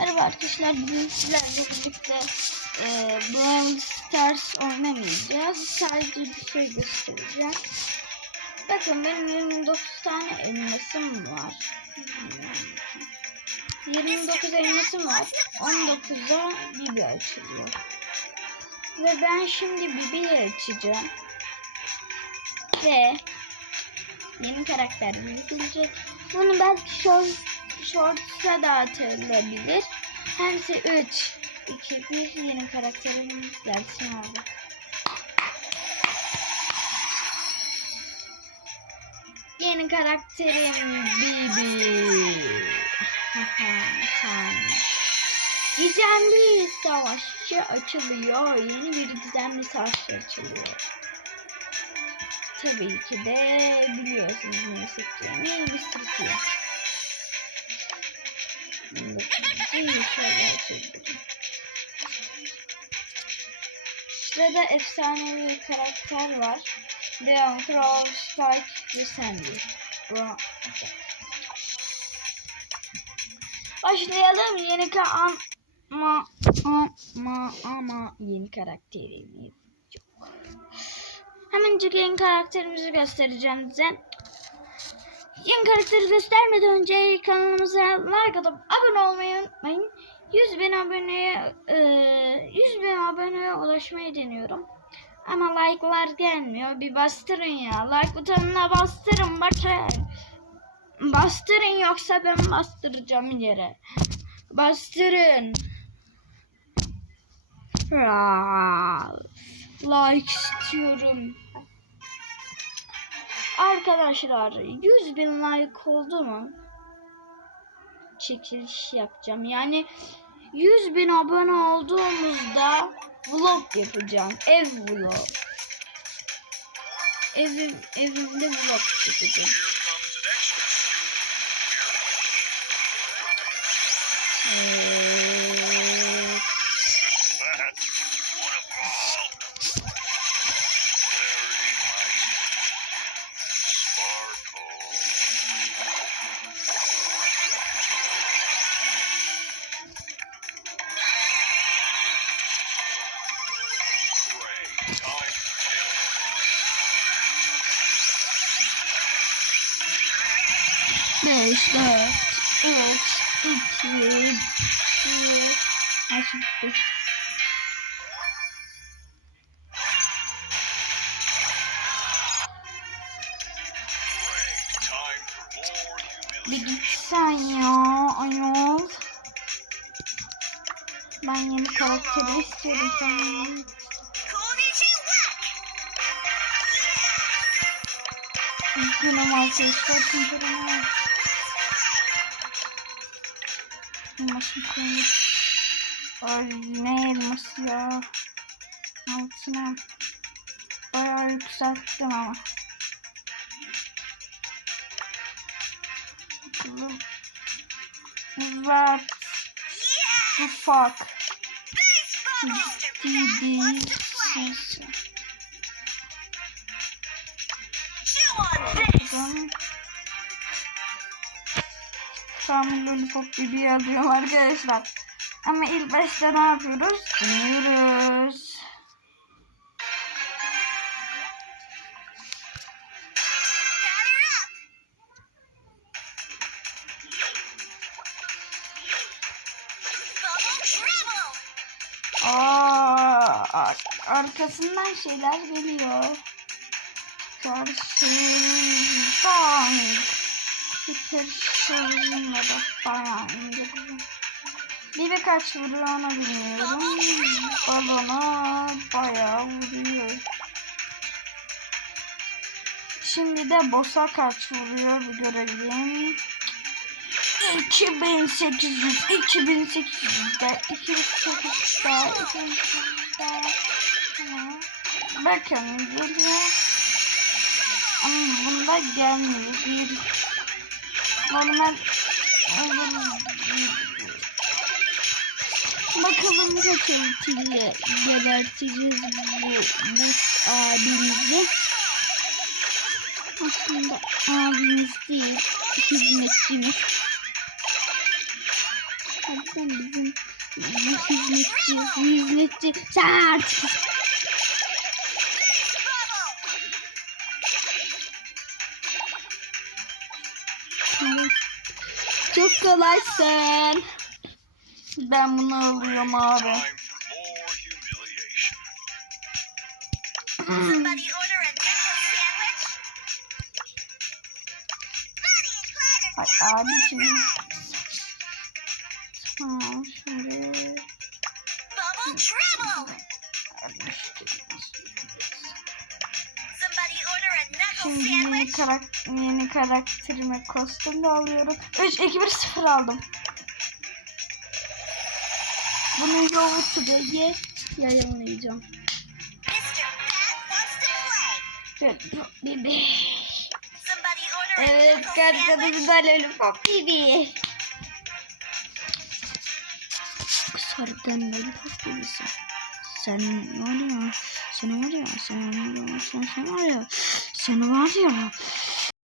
Merhaba arkadaşlar bugün sizlerle birlikte e, Brawl Stars oynamayacağız. Sadece bir şey göstereceğim. Bakın benim 29 tane elmasım var. 29 elmasım var. 19'a Bibi açılıyor. Ve ben şimdi Bibi'yi açacağım. Ve yeni karakter gelecek. Bunu belki short, shorts'a da atılabilir. Hemsi 3, 2, 1 yeni karakterim gelsin abi. Yeni karakterim Bibi. Tamam. Gizemli savaşçı açılıyor. Yeni bir gizemli savaşçı açılıyor. Tabii ki de biliyorsunuz ne seçeceğimi Mr. P. Sırada efsanevi bir karakter var. Leon, Crow, Spike ve Sandy. Başlayalım yeni ka ama ama ama yeni karakterimiz. Hemencik yeni karakterimizi göstereceğim size. Yeni karakteri göstermeden önce kanalımıza like atıp abone olmayı unutmayın. 100 bin aboneye e, 100 bin aboneye ulaşmayı deniyorum. Ama like'lar gelmiyor. Bir bastırın ya. Like butonuna bastırın bakın. Bastırın yoksa ben bastıracağım yere. Bastırın. Like istiyorum. Arkadaşlar 100 bin like oldu mu? Çekiliş yapacağım. Yani 100 bin abone olduğumuzda vlog yapacağım. Ev vlog. Evim, evimde vlog çekeceğim. Evet. Beş, dört, üç, iki, bir. Nasıl bitti? Bir gitsen ya ayol. Ben yeni karakteri istiyorum sen. Üzgünüm arkadaşlar çünkü ben Elmasını koymuş. Ay ne elması ya. Altına. Bayağı yükselttim ama. What the fuck? Ciddi değil. Neyse. Tam lollipop gibi alıyorum arkadaşlar. Ama ilk başta ne yapıyoruz? Deniyoruz. Aa, ar- arkasından şeyler geliyor. Karşıdan. Süper şarjımla da bayağı indirdim. Bir de kaç vuruyor onu bilmiyorum. Balona bayağı vuruyor. Şimdi de boss'a kaç vuruyor bir görelim. 2800, 2800 de, 2800 de, 2800 de. Tamam. Bakın geliyor. Ama bunda gelmiyor. Normal Bakalım kaç ultiyle geberteceğiz bu, bu abimizi. Aslında abimiz değil, hizmetçimiz. Harbiden bizim bizim hizmetçi, hizmetçi. Şart. Çok kolaysın. Ben bunu alıyorum abi. Hmm. Ay abicim. Tamam şimdi. Bubble Treble. Şimdi yeni, karak yeni karakterime kostüm de alıyorum. 3, 2, 1, 0 aldım. Bunu YouTube'ya yayınlayacağım. Mr. Bat wants to play. Lollipop Bibi. Evet knuckle sandwich? kardeşim da Lollipop Bibi. Sarıdan Lollipop Bibi'sin. Sen var ya, sen var ya, sen var ya, sen, sen var ya, 什么东西啊？